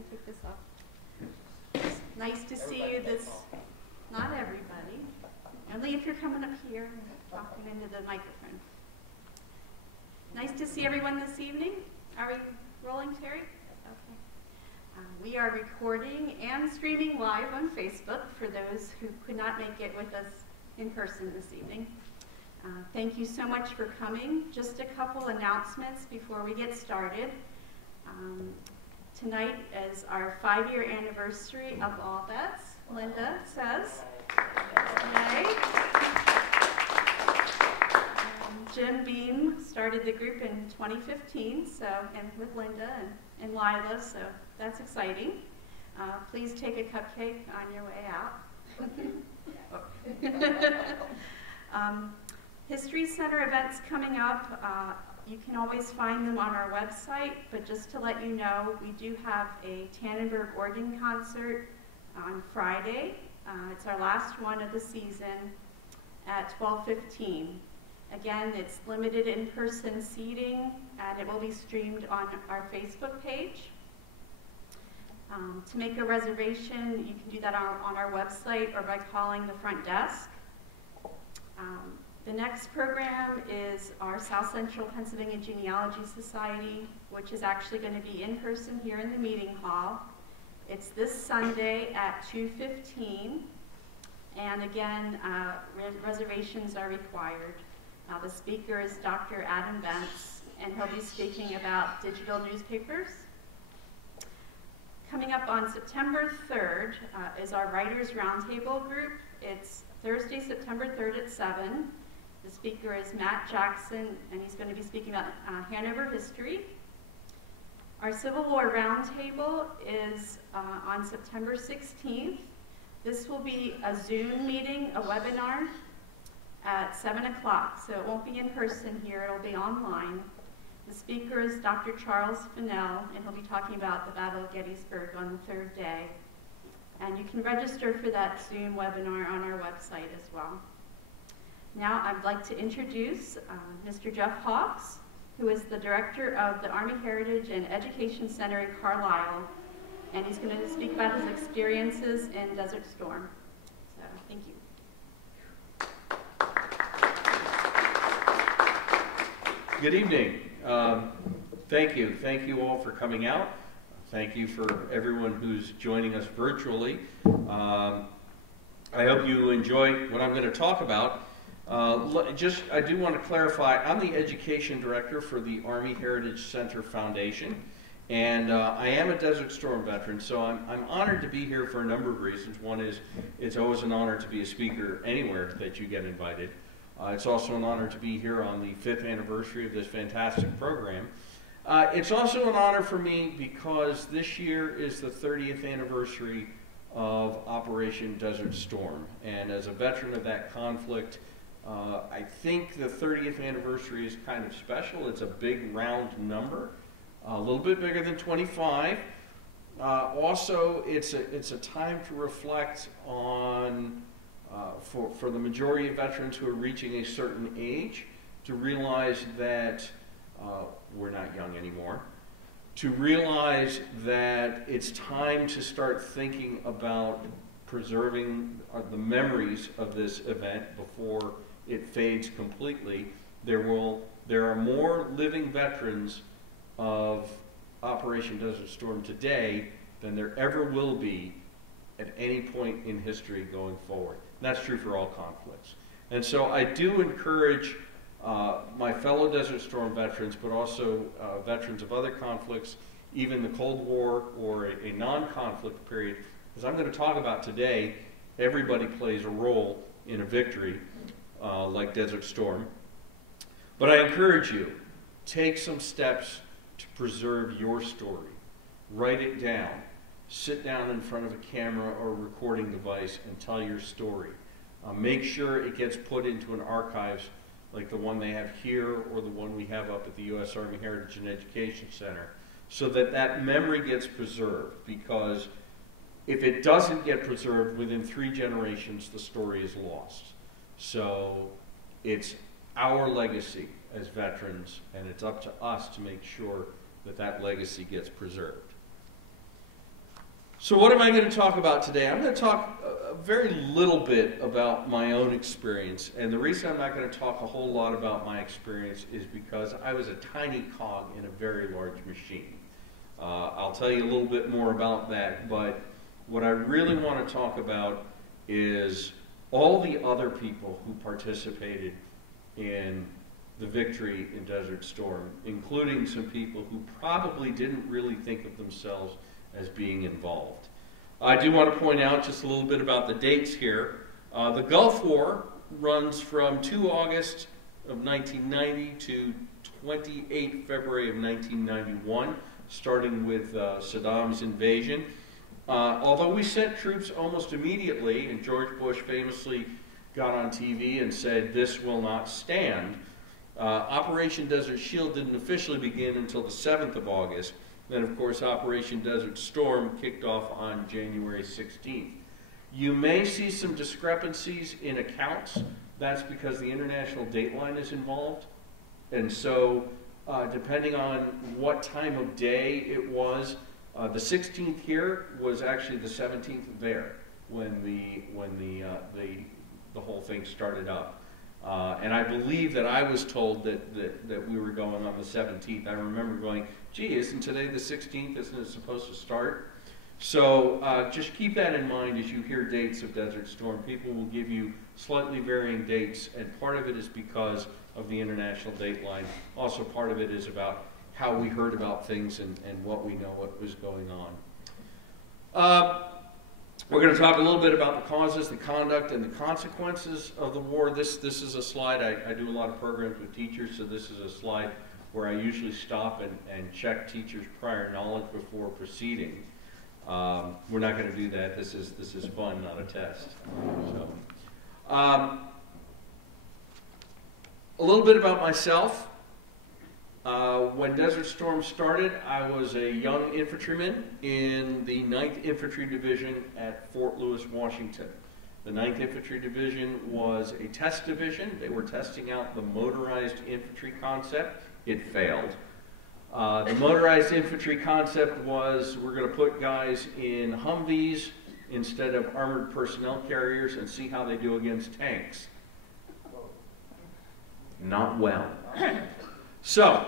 me take this off. It's nice to see you not everybody, only if you're coming up here and talking into the microphone. Nice to see everyone this evening. Are we rolling, Terry? Okay. We are recording and streaming live on Facebook for those who could not make it with us in person this evening. Thank you so much for coming. Just a couple announcements before we get started. Tonight is our 5-year anniversary of ALLVETS, Linda says. Yay. Jim Beam started the group in 2015, and with Linda and Lila, so that's exciting. Please take a cupcake on your way out. History Center events coming up. You can always find them on our website, but just to let you know, we do have a Tannenberg organ concert on Friday. It's our last one of the season at 12:15. Again, it's limited in-person seating, and it will be streamed on our Facebook page. To make a reservation, you can do that on our website or by calling the front desk. The next program is our South Central Pennsylvania Genealogy Society, which is actually going to be in person here in the meeting hall. It's this Sunday at 2:15, and again, reservations are required. The speaker is Dr. Adam Bentz, and he'll be speaking about digital newspapers. Coming up on September 3rd is our Writers Roundtable group. It's Thursday, September 3rd at 7. The speaker is Matt Jackson, and he's going to be speaking about Hanover history. Our Civil War Roundtable is on September 16th. This will be a Zoom meeting, a webinar, at 7 o'clock, so it won't be in person here, it'll be online. The speaker is Dr. Charles Fennell, and he'll be talking about the Battle of Gettysburg on the 3rd day. And you can register for that Zoom webinar on our website as well. Now I'd like to introduce Mr. Jeff Hawks, who is the director of the Army Heritage and Education Center in Carlisle, and he's going to speak about his experiences in Desert Storm. So, thank you. Good evening. Thank you. Thank you all for coming out. Thank you for everyone who's joining us virtually. I hope you enjoy what I'm going to talk about. I do want to clarify, I'm the education director for the Army Heritage Center Foundation, and I am a Desert Storm veteran, so I'm honored to be here for a number of reasons. One is it's always an honor to be a speaker anywhere that you get invited. It's also an honor to be here on the 5th anniversary of this fantastic program. It's also an honor for me because this year is the 30th anniversary of Operation Desert Storm, and as a veteran of that conflict, I think the 30th anniversary is kind of special. It's a big round number, a little bit bigger than 25. Also, it's a time to reflect on, for the majority of veterans who are reaching a certain age, to realize that we're not young anymore, to realize that it's time to start thinking about preserving the memories of this event before it fades completely. There are more living veterans of Operation Desert Storm today than there ever will be at any point in history going forward. And that's true for all conflicts. And so I do encourage my fellow Desert Storm veterans, but also veterans of other conflicts, even the Cold War or a non-conflict period, because I'm going to talk about today, everybody plays a role in a victory like Desert Storm. But I encourage you, take some steps to preserve your story. Write it down. Sit down in front of a camera or recording device and tell your story. Make sure it gets put into an archives like the one they have here or the one we have up at the U.S. Army Heritage and Education Center, so that that memory gets preserved, because if it doesn't get preserved within 3 generations, the story is lost. So it's our legacy as veterans, and it's up to us to make sure that that legacy gets preserved. So what am I going to talk about today? I'm going to talk a very little bit about my own experience. And the reason I'm not going to talk a whole lot about my experience is because I was a tiny cog in a very large machine. I'll tell you a little bit more about that, but what I really want to talk about is all the other people who participated in the victory in Desert Storm, including some people who probably didn't really think of themselves as being involved. I do want to point out just a little bit about the dates here. The Gulf War runs from 2 August of 1990 to 28 February of 1991, starting with Saddam's invasion. Although we sent troops almost immediately, and George Bush famously got on TV and said, "This will not stand," Operation Desert Shield didn't officially begin until the 7th of August. Then, of course, Operation Desert Storm kicked off on January 16th. You may see some discrepancies in accounts. That's because the international dateline is involved. And so, depending on what time of day it was, the 16th here was actually the 17th there when the whole thing started up. And I believe that I was told that we were going on the 17th. I remember going, gee, isn't today the 16th? Isn't it supposed to start? So just keep that in mind as you hear dates of Desert Storm. People will give you slightly varying dates, and part of it is because of the international dateline. Also, part of it is about how we heard about things and what we know what was going on. We're going to talk a little bit about the causes, the conduct, and the consequences of the war. This is a slide. I do a lot of programs with teachers, so this is a slide where I usually stop and check teachers' prior knowledge before proceeding. We're not going to do that. This is fun, not a test. So, a little bit about myself. When Desert Storm started, I was a young infantryman in the 9th Infantry Division at Fort Lewis, Washington. The 9th Infantry Division was a test division. They were testing out the motorized infantry concept. It failed. The motorized infantry concept was we're going to put guys in Humvees instead of armored personnel carriers and see how they do against tanks. Not well. So,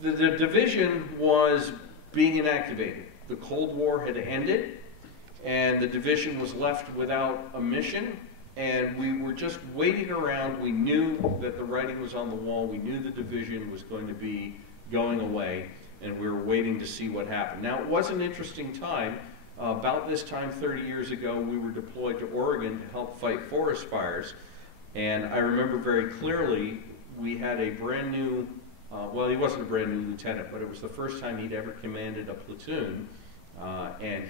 the division was being inactivated. The Cold War had ended, and the division was left without a mission, and we were just waiting around. We knew that the writing was on the wall. We knew the division was going to be going away, and we were waiting to see what happened. Now, it was an interesting time. About this time 30 years ago, we were deployed to Oregon to help fight forest fires, and I remember very clearly we had a brand new, well, he wasn't a brand new lieutenant, but it was the first time he'd ever commanded a platoon. And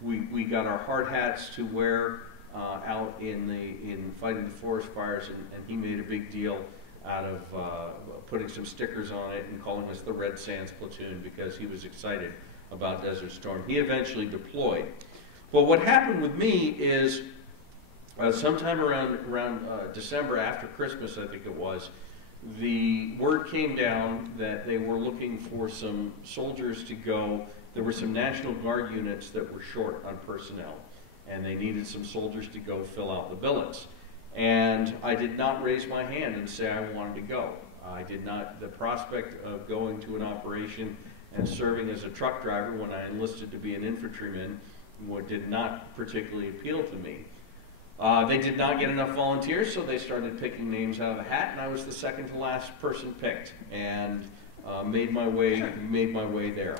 we got our hard hats to wear out in fighting the forest fires, and he made a big deal out of putting some stickers on it and calling us the Red Sands Platoon because he was excited about Desert Storm. He eventually deployed. But what happened with me is sometime around December, after Christmas, I think it was, the word came down that they were looking for some soldiers to go. There were some National Guard units that were short on personnel, and they needed some soldiers to go fill out the billets. And I did not raise my hand and say I wanted to go. I did not. The prospect of going to an operation and serving as a truck driver when I enlisted to be an infantryman did not particularly appeal to me. They did not get enough volunteers, so they started picking names out of a hat, and I was the second to last person picked, and made my way there.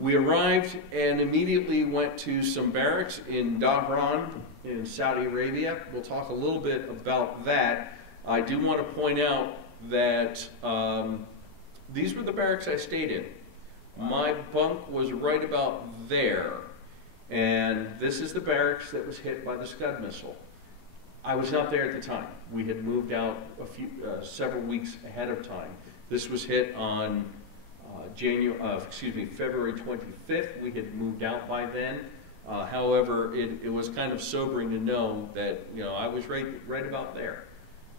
We arrived and immediately went to some barracks in Dhahran in Saudi Arabia. We'll talk a little bit about that. I do want to point out that these were the barracks I stayed in. My bunk was right about there. And this is the barracks that was hit by the Scud missile. I was not there at the time. We had moved out several weeks ahead of time. This was hit on February 25th. We had moved out by then. However, it was kind of sobering to know that I was right about there,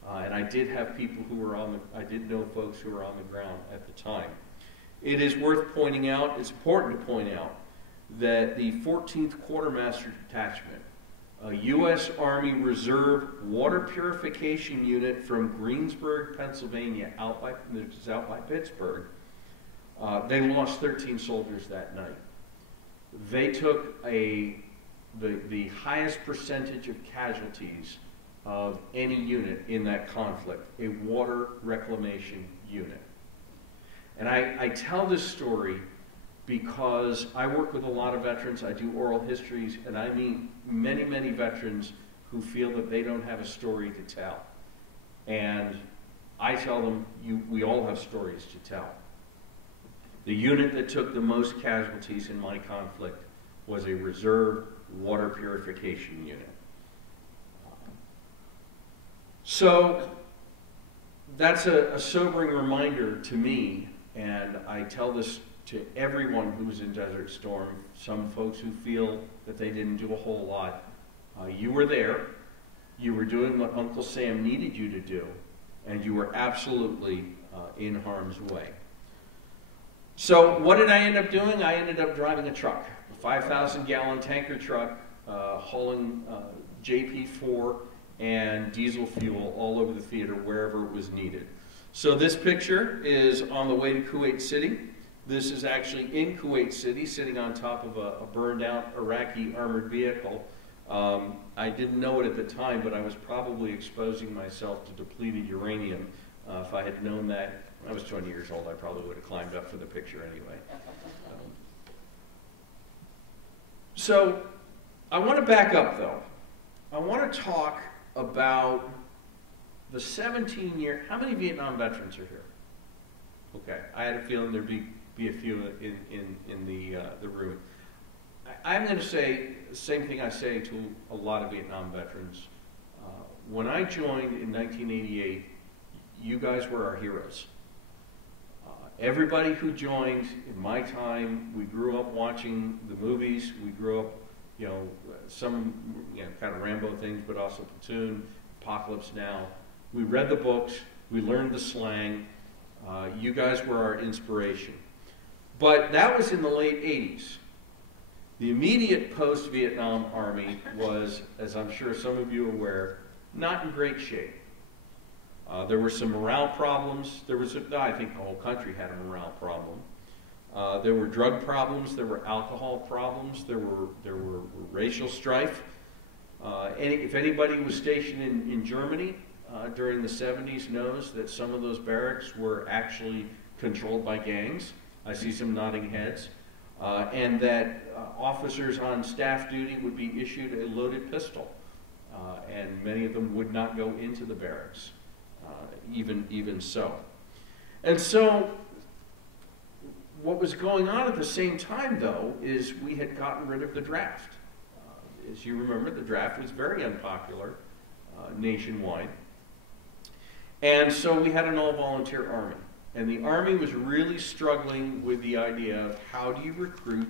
and I did have people who were I did know folks who were on the ground at the time. it is worth pointing out, it's important to point out, that the 14th Quartermaster Detachment, a U.S. Army Reserve water purification unit from Greensburg, Pennsylvania, out by Pittsburgh, they lost 13 soldiers that night. They took the highest percentage of casualties of any unit in that conflict, a water reclamation unit. And I tell this story because I work with a lot of veterans, I do oral histories, and I meet many, many veterans who feel that they don't have a story to tell. And I tell them, we all have stories to tell. The unit that took the most casualties in my conflict was a reserve water purification unit. So that's a sobering reminder to me, and I tell this to everyone who's in Desert Storm, some folks who feel that they didn't do a whole lot. You were there, you were doing what Uncle Sam needed you to do, and you were absolutely in harm's way. So what did I end up doing? I ended up driving a truck, a 5,000-gallon tanker truck, hauling JP4 and diesel fuel all over the theater wherever it was needed. So this picture is on the way to Kuwait City. This is actually in Kuwait City, sitting on top of a burned out Iraqi armored vehicle. I didn't know it at the time, but I was probably exposing myself to depleted uranium. If I had known that when I was 20 years old, I probably would have climbed up for the picture anyway. So I want to back up, though. I want to talk about the 17-year, how many Vietnam veterans are here? Okay, I had a feeling there'd be a few in the room. I'm going to say the same thing I say to a lot of Vietnam veterans. When I joined in 1988, you guys were our heroes. Everybody who joined in my time, we grew up watching the movies. We grew up, some kind of Rambo things, but also Platoon, Apocalypse Now. We read the books. We learned the slang. You guys were our inspiration. But that was in the late 80s. The immediate post-Vietnam Army was, as I'm sure some of you are aware, not in great shape. There were some morale problems. I think the whole country had a morale problem. There were drug problems. There were alcohol problems. There were racial strife. If anybody was stationed in Germany during the 70s knows that some of those barracks were actually controlled by gangs. I see some nodding heads. And that officers on staff duty would be issued a loaded pistol. And many of them would not go into the barracks, even so. And so what was going on at the same time, though, is we had gotten rid of the draft. As you remember, the draft was very unpopular nationwide. And so we had an all-volunteer Army. And the Army was really struggling with the idea of how do you recruit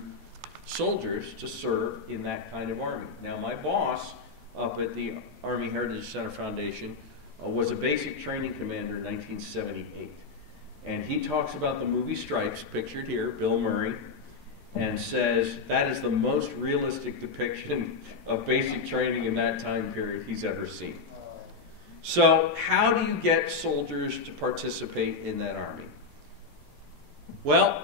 soldiers to serve in that kind of Army. Now, my boss up at the Army Heritage Center Foundation was a basic training commander in 1978. And he talks about the movie Stripes, pictured here, Bill Murray, and says that is the most realistic depiction of basic training in that time period he's ever seen. So how do you get soldiers to participate in that Army? Well,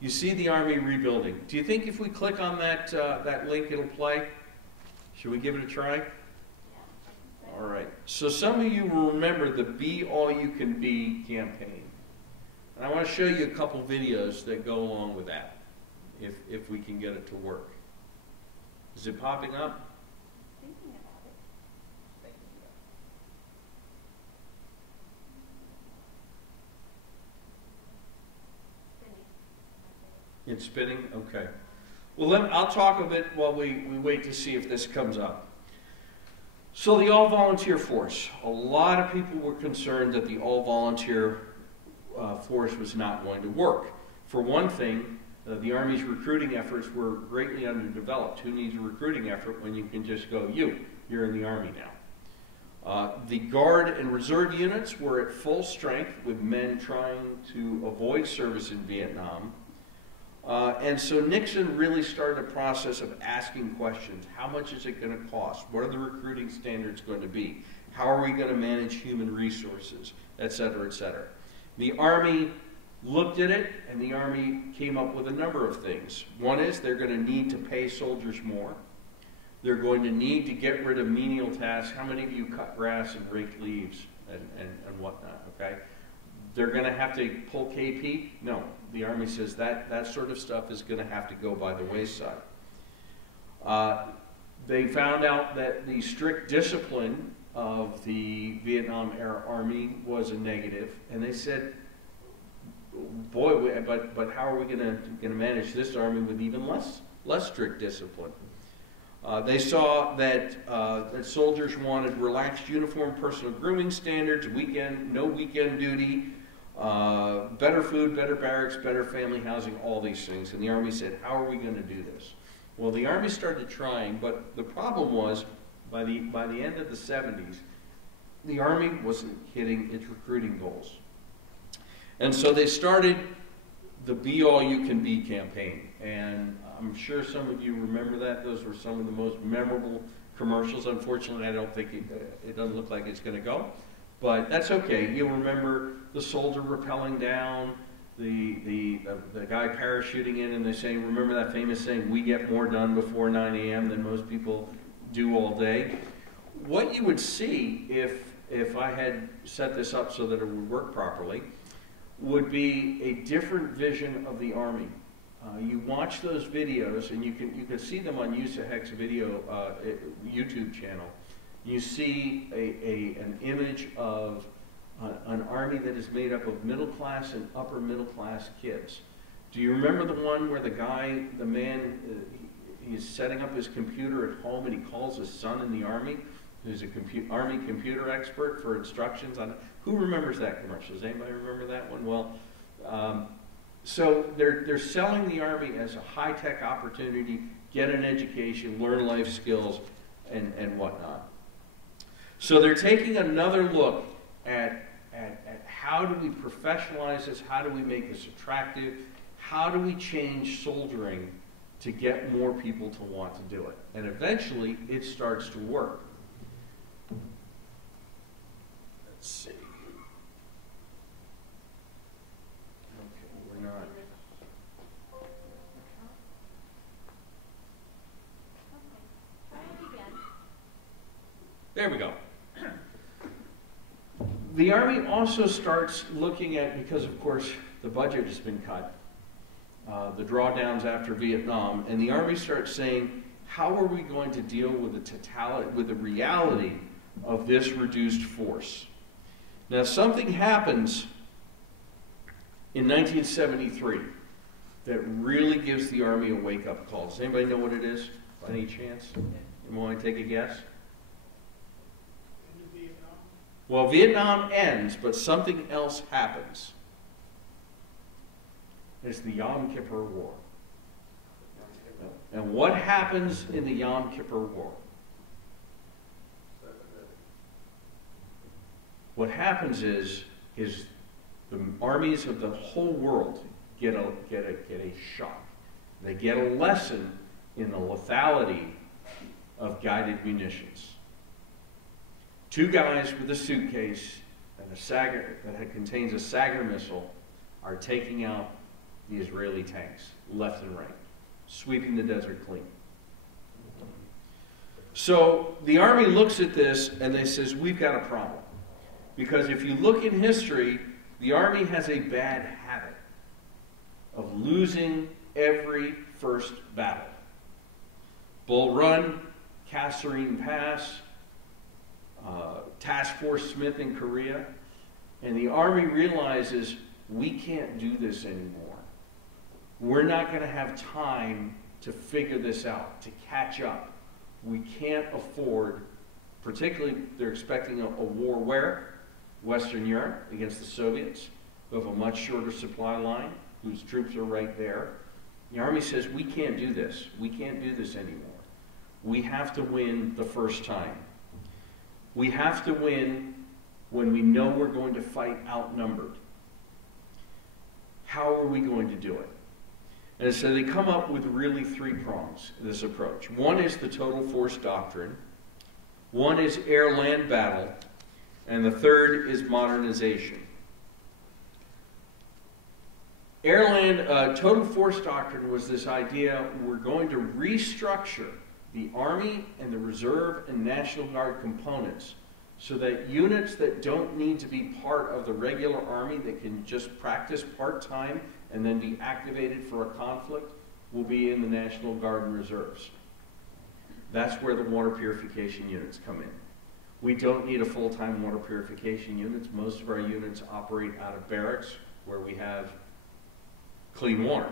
you see the Army rebuilding. Do you think if we click on that link it'll play? Should we give it a try? All right. So some of you will remember the Be All You Can Be campaign. And I want to show you a couple videos that go along with that, if we can get it to work. Is it popping up? It's spinning? Okay. Well, I'll talk a bit while we wait to see if this comes up. So the all-volunteer force. A lot of people were concerned that the all-volunteer force was not going to work. For one thing, the Army's recruiting efforts were greatly underdeveloped. Who needs a recruiting effort when you can just go, you're in the Army The Guard and Reserve units were at full strength with men trying to avoid service in Vietnam. And so Nixon really started a process of asking questions. How much is it going to cost? What are the recruiting standards going to be? How are we going to manage human resources, et cetera, et cetera. The Army looked at it, and the Army came up with a number of things. One is they're going to need to pay soldiers more. They're going to need to get rid of menial tasks. How many of you cut grass and rake leaves and whatnot, okay? They're going to have to pull KP? No. The Army says that sort of stuff is going to have to go by the wayside. They found out that the strict discipline of the Vietnam-era Army was a negative, and they said, boy, but how are we going to manage this Army with even less strict discipline? They saw that soldiers wanted relaxed uniform, personal grooming standards, no weekend duty, better food, better barracks, better family housing, all these things. And the Army said, how are we going to do this? Well, the Army started trying, but the problem was, by the end of the 70s, the Army wasn't hitting its recruiting goals. And so they started the Be All You Can Be campaign. And I'm sure some of you remember that. Those were some of the most memorable commercials. Unfortunately, I don't think it doesn't look like it's going to go. But that's okay. You'll remember the soldier rappelling down, the guy parachuting in, and they're saying, remember that famous saying, we get more done before 9 a.m. than most people do all day. What you would see if I had set this up so that it would work properly would be a different vision of the Army. You watch those videos, and you can see them on USAHEC's video YouTube channel. You see an image of an Army that is made up of middle class and upper middle class kids. Do you remember the one where the man, he's setting up his computer at home, and he calls his son in the Army, who's a Army computer expert, for instructions on it? Who remembers that commercial? Does anybody remember that one? Well, so they're selling the Army as a high-tech opportunity, get an education, learn life skills, and whatnot. So they're taking another look at how do we professionalize this, how do we make this attractive, how do we change soldiering to get more people to want to do it. And eventually, it starts to work. Let's see. Okay, we're not. There we go. The Army also starts looking at, because of course the budget has been cut, the drawdowns after Vietnam, and the Army starts saying, how are we going to deal with the reality of this reduced force? Now, something happens in 1973 that really gives the Army a wake-up call. Does anybody know what it is, by any chance? You want to take a guess? Well, Vietnam ends, but something else happens. It's the Yom Kippur War. And what happens in the Yom Kippur War? What happens is the armies of the whole world get a shock. They get a lesson in the lethality of guided munitions. Two guys with a suitcase and that contains a Sagar missile are taking out the Israeli tanks left and right, sweeping the desert clean. So the Army looks at this and they says, we've got a problem. Because if you look in history, the Army has a bad habit of losing every first battle. Bull Run, Kasserine Pass, Task Force Smith in Korea, and the Army realizes we can't do this anymore. We're not going to have time to figure this out, to catch up. We can't afford, particularly they're expecting a war where? Western Europe against the Soviets, who have a much shorter supply line, whose troops are right there. The Army says, we can't do this. We can't do this anymore. We have to win the first time. We have to win when we know we're going to fight outnumbered. How are we going to do it? And so they come up with really 3 prongs in this approach. One is the total force doctrine. One is air-land battle. And the third is modernization. Air-land total force doctrine was this idea we're going to restructure the Army and the Reserve and National Guard components so that units that don't need to be part of the regular Army, that can just practice part-time and then be activated for a conflict, will be in the National Guard and Reserves. That's where the water purification units come in. We don't need a full-time water purification units. Most of our units operate out of barracks where we have clean water.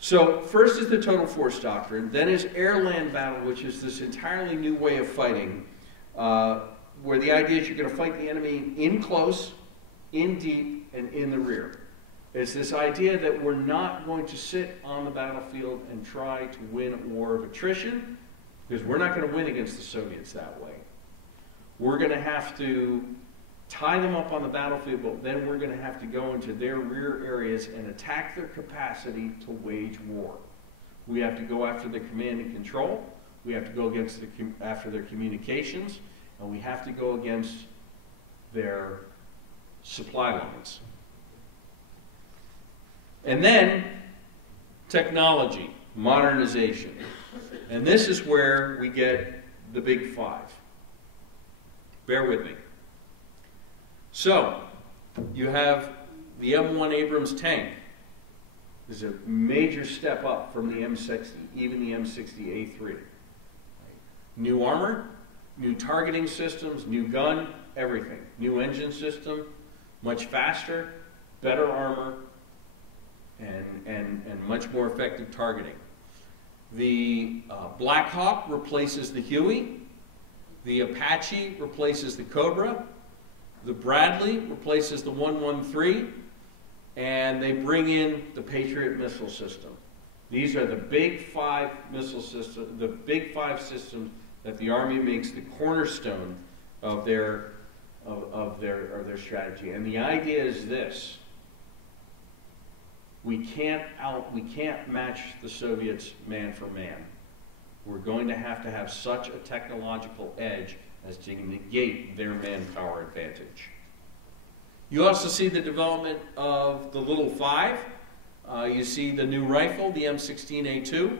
So first is the total force doctrine, then is air-land battle, which is this entirely new way of fighting, where the idea is you're going to fight the enemy in close, in deep, and in the rear. It's this idea that we're not going to sit on the battlefield and try to win a war of attrition, because we're not going to win against the Soviets that way. We're going to have to tie them up on the battlefield, but then we're going to have to go into their rear areas and attack their capacity to wage war. We have to go after their command and control. We have to go after their communications, and we have to go against their supply lines. And then technology, modernization. And this is where we get the big 5. Bear with me. So, you have the M1 Abrams tank. This is a major step up from the M60, even the M60A3. New armor, new targeting systems, new gun, everything. New engine system, much faster, better armor, and much more effective targeting. The Black Hawk replaces the Huey. The Apache replaces the Cobra. The Bradley replaces the 113. And they bring in the Patriot missile system. These are the big 5 missile systems, the big 5 systems that the Army makes the cornerstone of their strategy. And the idea is this: we can't match the Soviets man for man. We're going to have such a technological edge as to negate their manpower advantage. You also see the development of the little 5. You see the new rifle, the M16A2.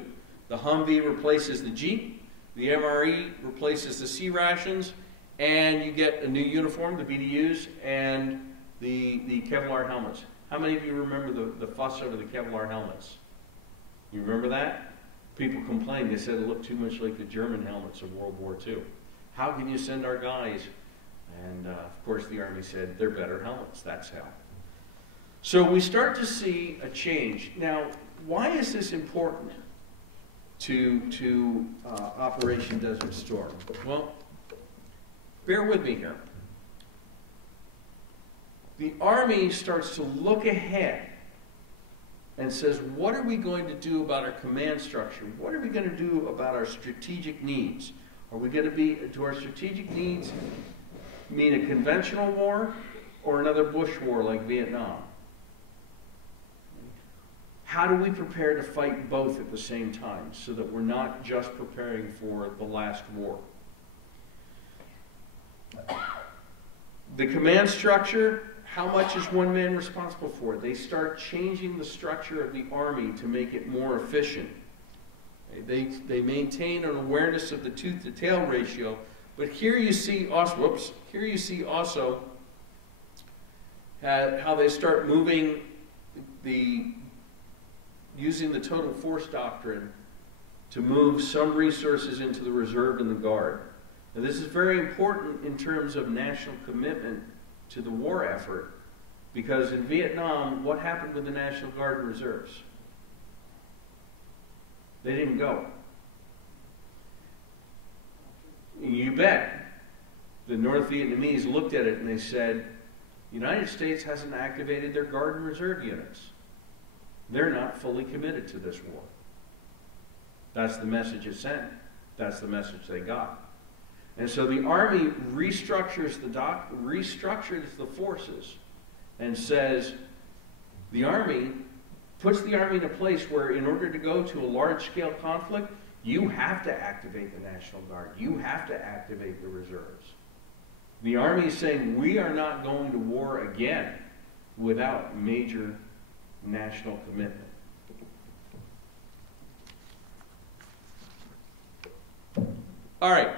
The Humvee replaces the Jeep. The MRE replaces the C rations. And you get a new uniform, the BDUs, and the Kevlar helmets. How many of you remember the fuss over the Kevlar helmets? You remember that? People complained. They said it looked too much like the German helmets of World War II. How can you send our guys? And of course the Army said, they're better helmets. That's how. So we start to see a change. Now, why is this important to Operation Desert Storm? Well, bear with me here. The Army starts to look ahead and says, what are we going to do about our command structure? What are we going to do about our strategic needs? Are we going to do our strategic needs mean a conventional war or another Bush war like Vietnam? How do we prepare to fight both at the same time so that we're not just preparing for the last war? The command structure, how much is one man responsible for? They start changing the structure of the Army to make it more efficient. They maintain an awareness of the tooth-to-tail ratio, but here you see also, how they start moving using the total force doctrine to move some resources into the reserve and the guard. Now, this is very important in terms of national commitment to the war effort, because in Vietnam, what happened with the National Guard and Reserves? They didn't go. You bet. The North Vietnamese looked at it and they said, the United States hasn't activated their Guard and Reserve units. They're not fully committed to this war. That's the message it sent. That's the message they got. And so the Army restructures the forces and says the Army puts the Army in a place where in order to go to a large-scale conflict, you have to activate the National Guard. You have to activate the reserves. The Army is saying we are not going to war again without major national commitment. All right.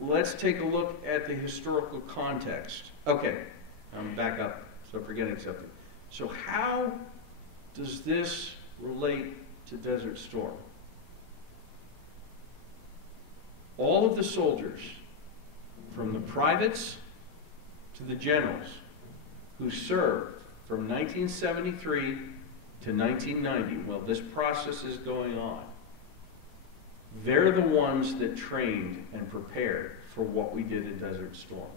Let's take a look at the historical context. Okay, I'm back up, so I'm forgetting something. So how does this relate to Desert Storm? All of the soldiers, from the privates to the generals, who served from 1973 to 1990, well, this process is going on. They're the ones that trained and prepared for what we did in Desert Storm.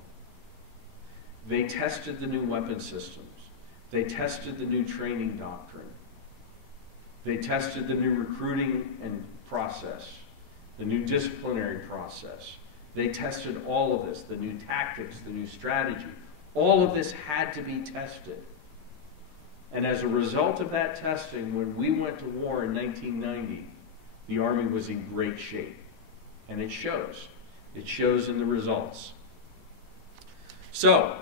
They tested the new weapon systems. They tested the new training doctrine. They tested the new recruiting and process, the new disciplinary process. They tested all of this, the new tactics, the new strategy. All of this had to be tested. And as a result of that testing, when we went to war in 1990, the Army was in great shape. And it shows. It shows in the results. So,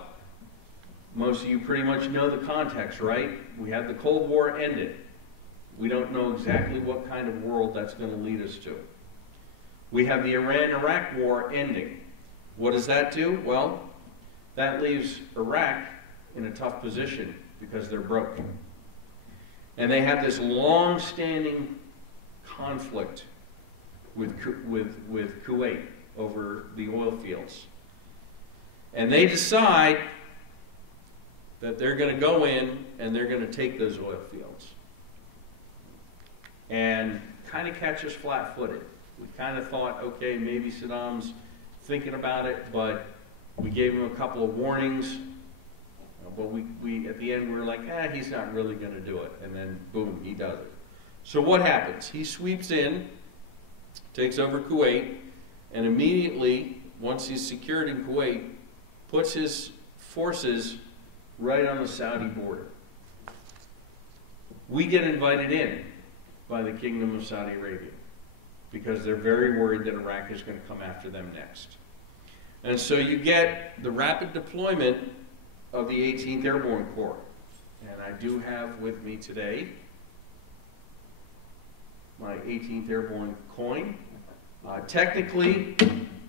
most of you pretty much know the context, right? We have the Cold War ended. We don't know exactly what kind of world that's going to lead us to. We have the Iran-Iraq war ending. What does that do? Well, that leaves Iraq in a tough position because they're broke. And they have this long-standing conflict with Kuwait over the oil fields. And they decide that they're going to go in and they're going to take those oil fields. And kind of catch us flat-footed. We kind of thought, okay, maybe Saddam's thinking about it, but we gave him a couple of warnings. But we at the end, we were like, he's not really going to do it. And then, boom, he does it. So what happens? He sweeps in, takes over Kuwait, and immediately, once he's secured in Kuwait, puts his forces right on the Saudi border. We get invited in by the Kingdom of Saudi Arabia because they're very worried that Iraq is going to come after them next. And so you get the rapid deployment of the 18th Airborne Corps. And I do have with me today my 18th Airborne coin. Technically,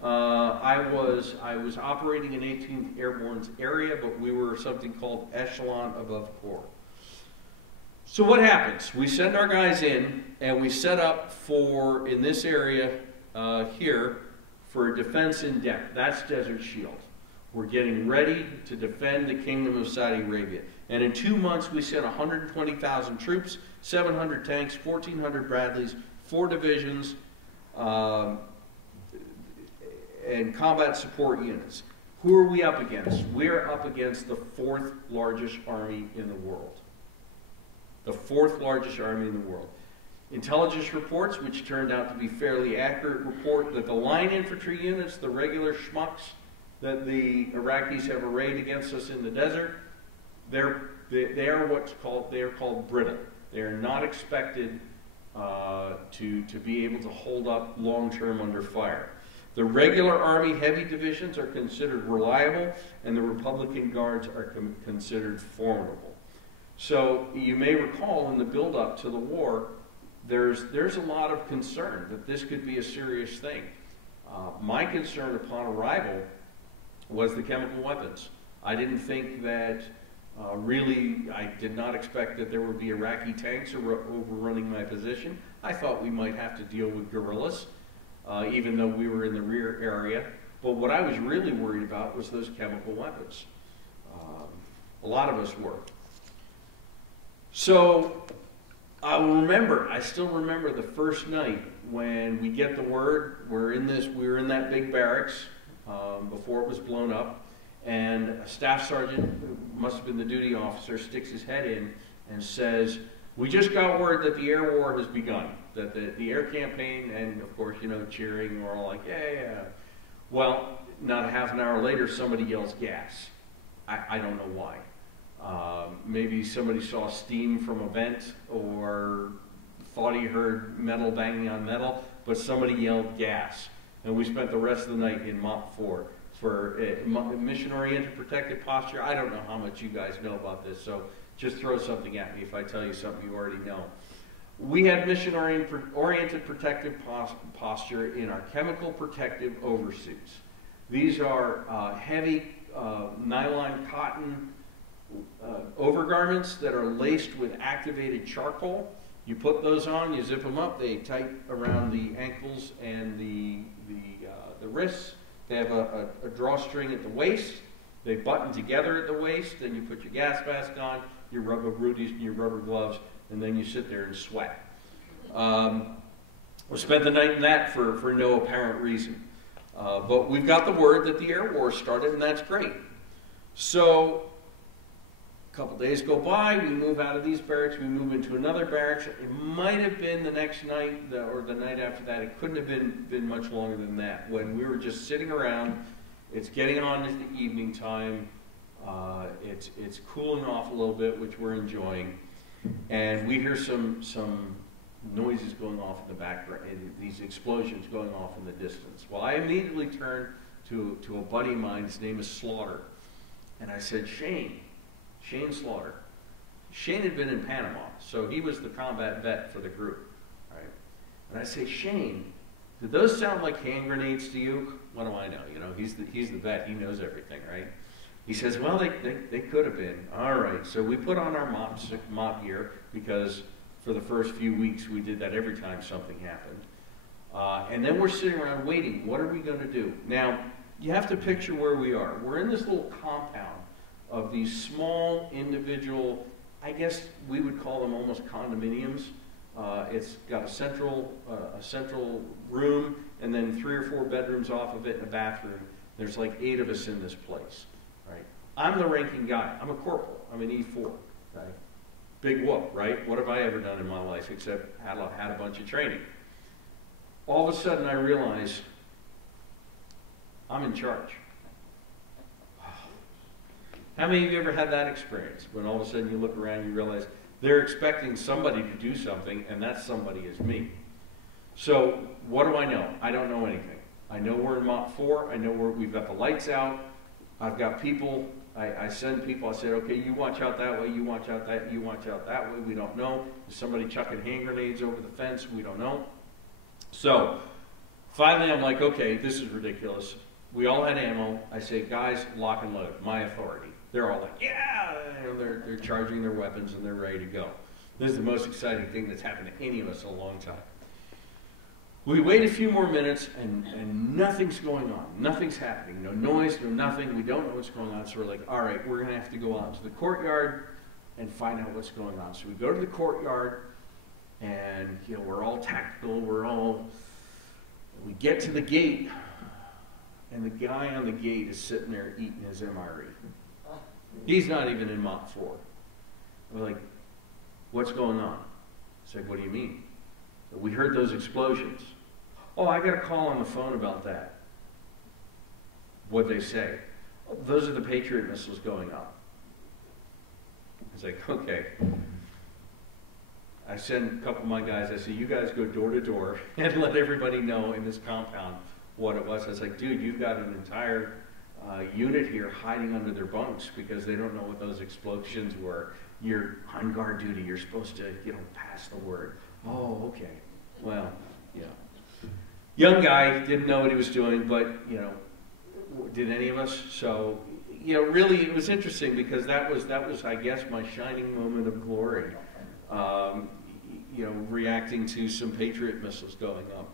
I was operating in 18th Airborne's area, but we were something called Echelon Above Corps. So what happens? We send our guys in, and we set up for, in this area here, for a defense in depth. That's Desert Shield. We're getting ready to defend the Kingdom of Saudi Arabia. And in 2 months, we sent 120,000 troops, 700 tanks, 1,400 Bradleys, 4 divisions, and combat support units. Who are we up against? We're up against the 4th largest army in the world. The 4th largest army in the world. Intelligence reports, which turned out to be fairly accurate, report that the line infantry units, the regular schmucks that the Iraqis have arrayed against us in the desert, they are called brittle. They are not expected to be able to hold up long-term under fire. The regular Army heavy divisions are considered reliable, and the Republican Guards are considered formidable. So you may recall in the build-up to the war, there's a lot of concern that this could be a serious thing. My concern upon arrival was the chemical weapons. I didn't think that I did not expect that there would be Iraqi tanks overrunning my position. I thought we might have to deal with guerrillas, even though we were in the rear area. But what I was really worried about was those chemical weapons. A lot of us were. So I still remember the first night when we get the word, we were in that big barracks before it was blown up, and a staff sergeant, who must have been the duty officer, sticks his head in and says, We just got word that the air war has begun, that the air campaign, and of course, you know, cheering, we're all like, yeah, yeah. Well, not a half an hour later, somebody yells gas. I don't know why. Maybe somebody saw steam from a vent or thought he heard metal banging on metal, but somebody yelled gas. And we spent the rest of the night in Mont 4 for mission-oriented protective posture. I don't know how much you guys know about this, so just throw something at me if I tell you something you already know. We had mission-oriented protective posture in our chemical protective oversuits. These are heavy nylon cotton overgarments that are laced with activated charcoal. You put those on, you zip them up, they tight around the ankles and the wrists. They have a drawstring at the waist. They button together at the waist. Then you put your gas mask on, your rubber booties, and your rubber gloves, and then you sit there and sweat. We spent the night in that for no apparent reason. But we've got the word that the air war started, and that's great. So a couple days go by, we move out of these barracks, we move into another barracks. It might have been the next night or the night after that. It couldn't have been much longer than that. When we were just sitting around, it's getting on into the evening time. It's cooling off a little bit, which we're enjoying. And we hear some noises going off in the background, these explosions going off in the distance. Well, I immediately turned to a buddy of mine, his name is Slaughter. And I said, Shane Slaughter. Shane had been in Panama, so he was the combat vet for the group, right? And I say, Shane, do those sound like hand grenades to you? What do I know? You know, he's the vet, he knows everything, right? He says, well, they could have been. All right, so we put on our mop gear because for the first few weeks we did that every time something happened. And then we're sitting around waiting. What are we going to do? Now, you have to picture where we are. We're in this little compound of these small individual, I guess we would call them almost condominiums. It's got a central room and then 3 or 4 bedrooms off of it and a bathroom. There's like 8 of us in this place, right? I'm the ranking guy. I'm a corporal. I'm an E4, right? Big whoop, right? What have I ever done in my life except had a bunch of training? All of a sudden I realize I'm in charge. How many of you ever had that experience when all of a sudden you look around and you realize they're expecting somebody to do something and that somebody is me? So what do I know? I don't know anything. I know we're in Mont 4. I know we've got the lights out. I've got people. I send people. I said, okay, you watch out that way. You watch out that. You watch out that way. We don't know. Is somebody chucking hand grenades over the fence? We don't know. So finally I'm like, okay, this is ridiculous. We all had ammo. I say, guys, lock and load. My authority. They're all like, yeah, they're charging their weapons and they're ready to go. This is the most exciting thing that's happened to any of us in a long time. We wait a few more minutes and nothing's going on. Nothing's happening. No noise, no nothing. We don't know what's going on. So we're like, all right, we're going to have to go out to the courtyard and find out what's going on. So we go to the courtyard and, you know, we're all tactical. We get to the gate and the guy on the gate is sitting there eating his MRE. He's not even in Mont 4. We're like, what's going on? It's like, what do you mean? We heard those explosions. Oh, I got a call on the phone about that. What'd they say? Oh, those are the Patriot missiles going up. It's like, okay. I send a couple of my guys, I say, you guys go door to door and let everybody know in this compound what it was. I was like, dude, you've got an entire unit here hiding under their bunks because they don't know what those explosions were. You're on guard duty. You're supposed to, you know, pass the word. Oh, okay. Well, yeah. Young guy, didn't know what he was doing, but, you know, did any of us? So, you know, really it was interesting because that was I guess, my shining moment of glory. You know, reacting to some Patriot missiles going up.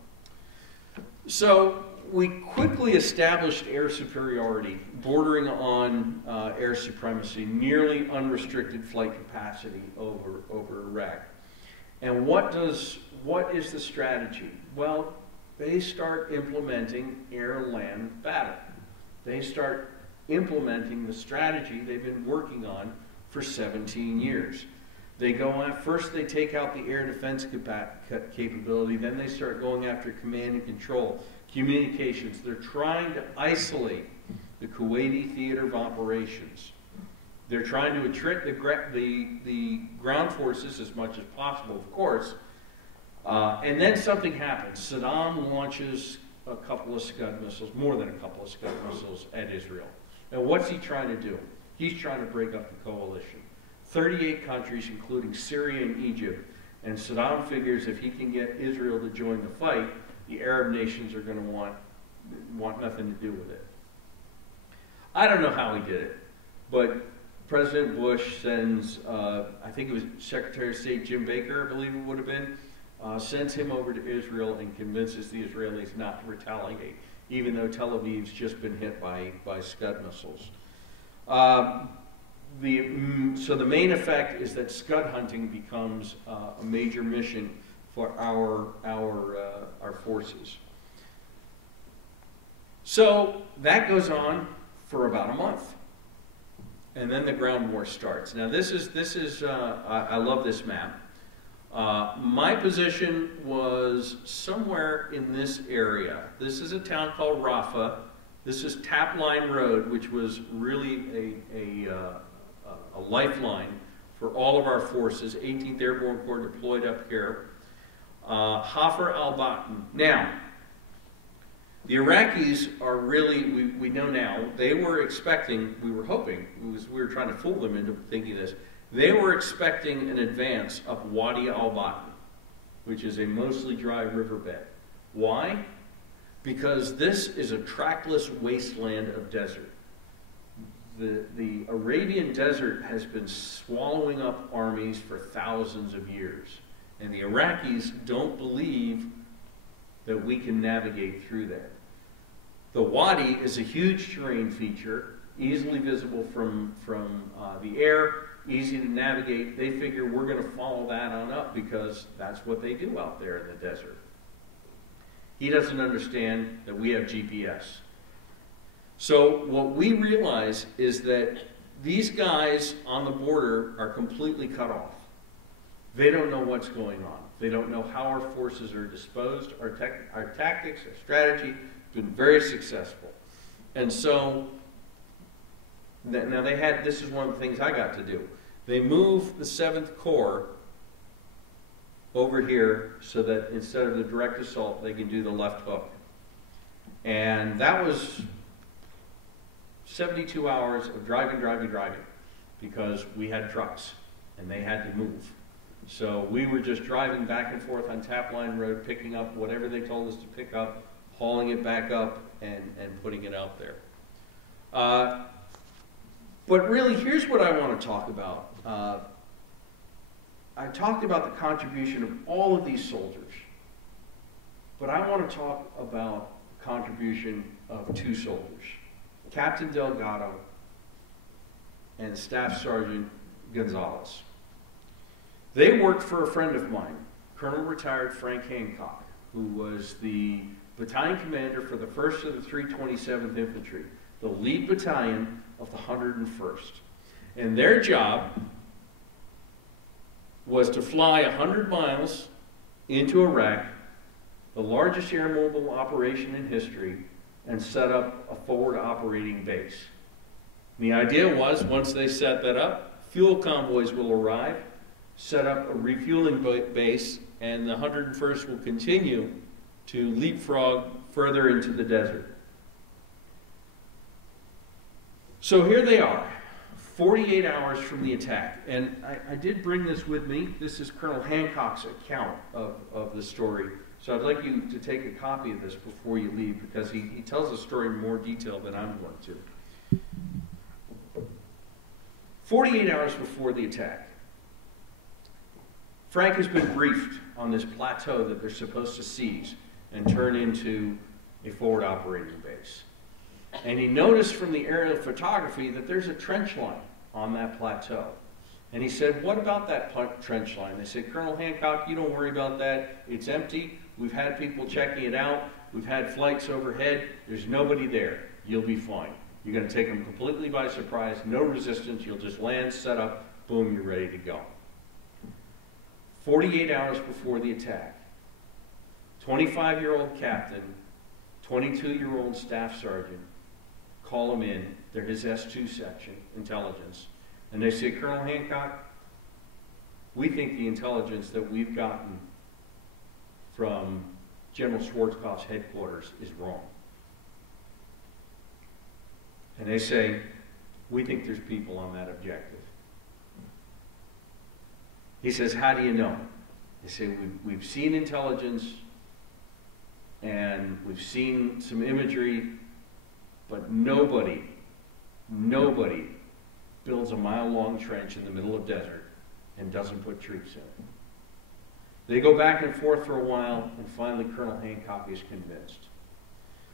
So we quickly established air superiority, bordering on air supremacy, nearly unrestricted flight capacity over Iraq. And what is the strategy? Well, they start implementing air-land battle. They start implementing the strategy they've been working on for 17 years. They go on, first they take out the air defense capability, then they start going after command and control, communications. They're trying to isolate the Kuwaiti theater of operations. They're trying to attrit the ground forces as much as possible, of course. And then something happens. Saddam launches a couple of Scud missiles, more than a couple of Scud missiles at Israel. Now what's he trying to do? He's trying to break up the coalition. 38 countries, including Syria and Egypt, and Saddam figures if he can get Israel to join the fight, the Arab nations are going to want nothing to do with it. I don't know how he did it, but President Bush sends, I think it was Secretary of State Jim Baker, I believe it would have been, sends him over to Israel and convinces the Israelis not to retaliate, even though Tel Aviv's just been hit by Scud missiles. So the main effect is that Scud hunting becomes a major mission for our forces. So that goes on for about a month, and then the ground war starts. Now this is I love this map. My position was somewhere in this area. This is a town called Rafah. This is Tap Line Road, which was really a lifeline for all of our forces. 18th Airborne Corps deployed up here. Hafr al-Batn. Now, the Iraqis are really, we know now, they were expecting, we were hoping, we were trying to fool them into thinking this, they were expecting an advance up Wadi al-Batn, which is a mostly dry riverbed. Why? Because this is a trackless wasteland of desert. The Arabian desert has been swallowing up armies for thousands of years, and the Iraqis don't believe that we can navigate through that. The Wadi is a huge terrain feature, easily visible from the air, easy to navigate. They figure we're going to follow that on up because that's what they do out there in the desert. He doesn't understand that we have GPS. So what we realize is that these guys on the border are completely cut off. They don't know what's going on. They don't know how our forces are disposed. Our tactics, our strategy has been very successful. And so, now they had, this is one of the things I got to do. They moved the 7th Corps over here so that instead of the direct assault, they can do the left hook. And that was 72 hours of driving, because we had trucks and they had to move. So we were just driving back and forth on Tap Line Road, picking up whatever they told us to pick up, hauling it back up, and putting it out there. But really, here's what I want to talk about. I talked about the contribution of all of these soldiers, but I want to talk about the contribution of 2 soldiers. Captain Delgado and Staff Sergeant Gonzalez. They worked for a friend of mine, Colonel Retired Frank Hancock, who was the battalion commander for the 1st of the 327th Infantry, the lead battalion of the 101st. And their job was to fly 100 miles into Iraq, the largest air mobile operation in history, and set up a forward operating base. And the idea was, once they set that up, fuel convoys will arrive, set up a refueling base, and the 101st will continue to leapfrog further into the desert. So here they are, 48 hours from the attack. And I did bring this with me. This is Colonel Hancock's account of the story. So I'd like you to take a copy of this before you leave, because he tells the story in more detail than I'm going to. 48 hours before the attack, Frank has been briefed on this plateau that they're supposed to seize and turn into a forward operating base. And he noticed from the aerial photography that there's a trench line on that plateau. And he said, "What about that trench line?" They said, "Colonel Hancock, you don't worry about that. It's empty. We've had people checking it out. We've had flights overhead. There's nobody there. You'll be fine. You're going to take them completely by surprise. No resistance. You'll just land, set up, boom, you're ready to go." 48 hours before the attack, 25-year-old captain, 22-year-old staff sergeant call him in. They're his S2 section, intelligence. And they say, Colonel Hancock, we think the intelligence that we've gotten from General Schwarzkopf's headquarters is wrong. And they say, we think there's people on that objective. He says, how do you know? They say, we've seen intelligence and we've seen some imagery, but nobody builds a mile-long trench in the middle of desert and doesn't put troops in it. They go back and forth for a while, and finally Colonel Hancock is convinced.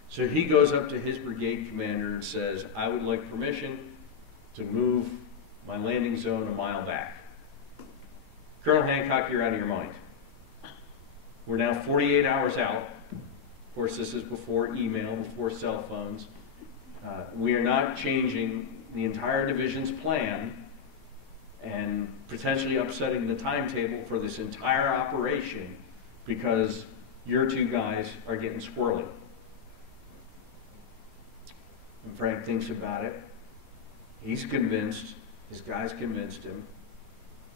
So he goes up to his brigade commander and says, I would like permission to move my landing zone a mile back. Colonel Hancock, you're out of your mind. We're now 48 hours out. Of course, this is before email, before cell phones. We are not changing the entire division's plan and potentially upsetting the timetable for this entire operation because your two guys are getting squirrely. And Frank thinks about it. He's convinced, his guys convinced him,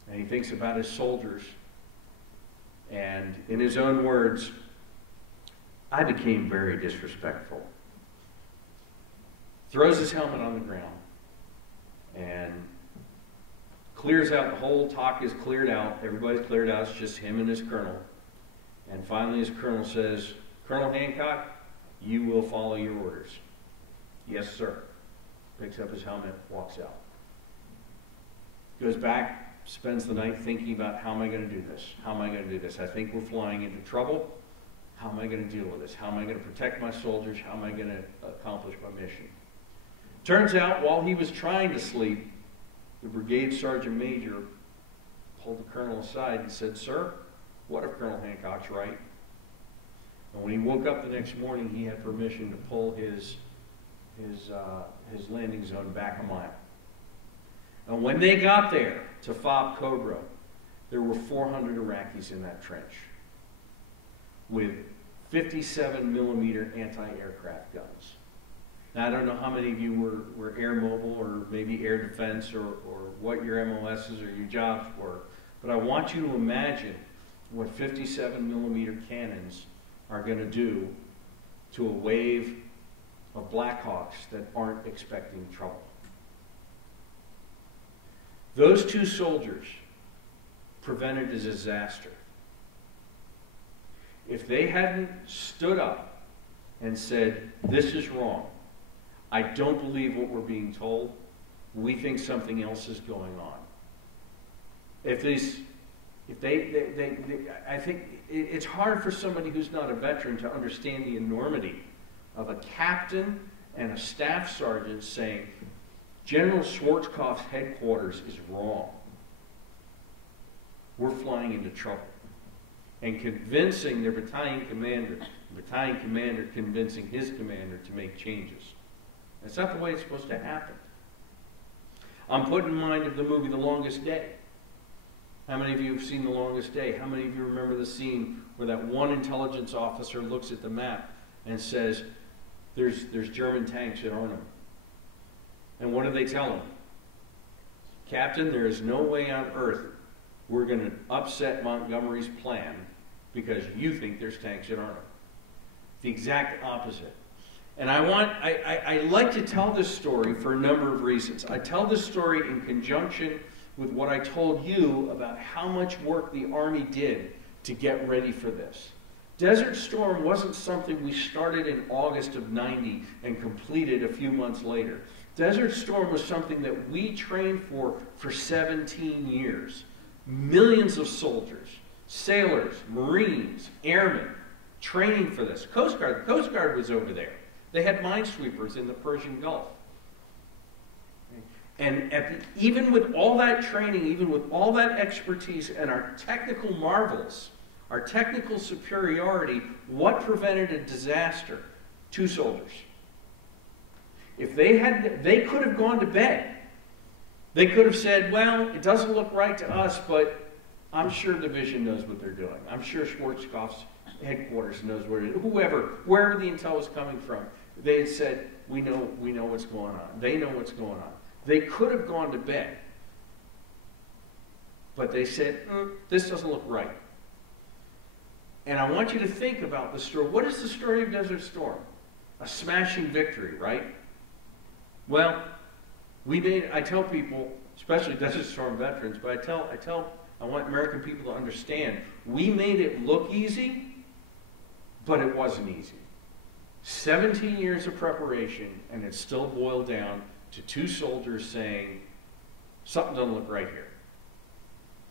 and he thinks about his soldiers. And in his own words, I became very disrespectful. Throws his helmet on the ground and clears out, the whole talk is cleared out, everybody's cleared out, it's just him and his colonel. And finally his colonel says, Colonel Hancock, you will follow your orders. Yes, sir. Picks up his helmet, walks out. Goes back, spends the night thinking about how am I going to do this? How am I going to do this? I think we're flying into trouble. How am I going to deal with this? How am I going to protect my soldiers? How am I going to accomplish my mission? Turns out, while he was trying to sleep, the brigade sergeant major pulled the colonel aside and said, Sir, what if Colonel Hancock's right? And when he woke up the next morning, he had permission to pull his landing zone back a mile. And when they got there to Fob Cobra, there were 400 Iraqis in that trench with 57 millimeter anti-aircraft guns. Now, I don't know how many of you were air mobile or maybe air defense or what your MOSs or your jobs were, but I want you to imagine what 57 millimeter cannons are going to do to a wave of Blackhawks that aren't expecting trouble. Those two soldiers prevented a disaster. If they hadn't stood up and said, this is wrong, I don't believe what we're being told, we think something else is going on. I think it's hard for somebody who's not a veteran to understand the enormity of a captain and a staff sergeant saying, General Schwarzkopf's headquarters is wrong. We're flying into trouble. And convincing their battalion commander, the battalion commander convincing his commander to make changes. That's not the way it's supposed to happen. I'm put in mind of the movie The Longest Day. How many of you have seen The Longest Day? How many of you remember the scene where that one intelligence officer looks at the map and says, there's German tanks at Arnhem. And what do they tell him? Captain, there is no way on earth we're going to upset Montgomery's plan because you think there's tanks at Arnhem. The exact opposite. And I like to tell this story for a number of reasons. I tell this story in conjunction with what I told you about how much work the Army did to get ready for this. Desert Storm wasn't something we started in August of '90 and completed a few months later. Desert Storm was something that we trained for 17 years. Millions of soldiers, sailors, Marines, airmen, training for this. Coast Guard, the Coast Guard was over there. They had minesweepers in the Persian Gulf. And even with all that training, even with all that expertise and our technical marvels, our technical superiority, what prevented a disaster? 2 soldiers. If they could have gone to bed. They could have said, well, it doesn't look right to us, but I'm sure Division knows what they're doing. I'm sure Schwarzkopf's headquarters knows where it is. Wherever the intel was coming from, they had said, we know what's going on. They know what's going on. They could have gone to bed, but they said, this doesn't look right. And I want you to think about the story. What is the story of Desert Storm? A smashing victory, right? Well, I tell people, especially Desert Storm veterans, but I want American people to understand, we made it look easy, but it wasn't easy. 17 years of preparation, and it still boiled down to 2 soldiers saying, something doesn't look right here.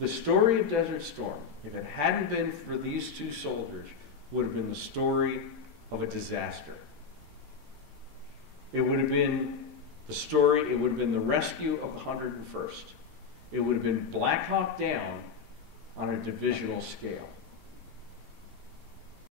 The story of Desert Storm, if it hadn't been for these 2 soldiers, would have been the story of a disaster. It would have been the story, it would have been the rescue of the 101st. It would have been Black Hawk Down on a divisional scale.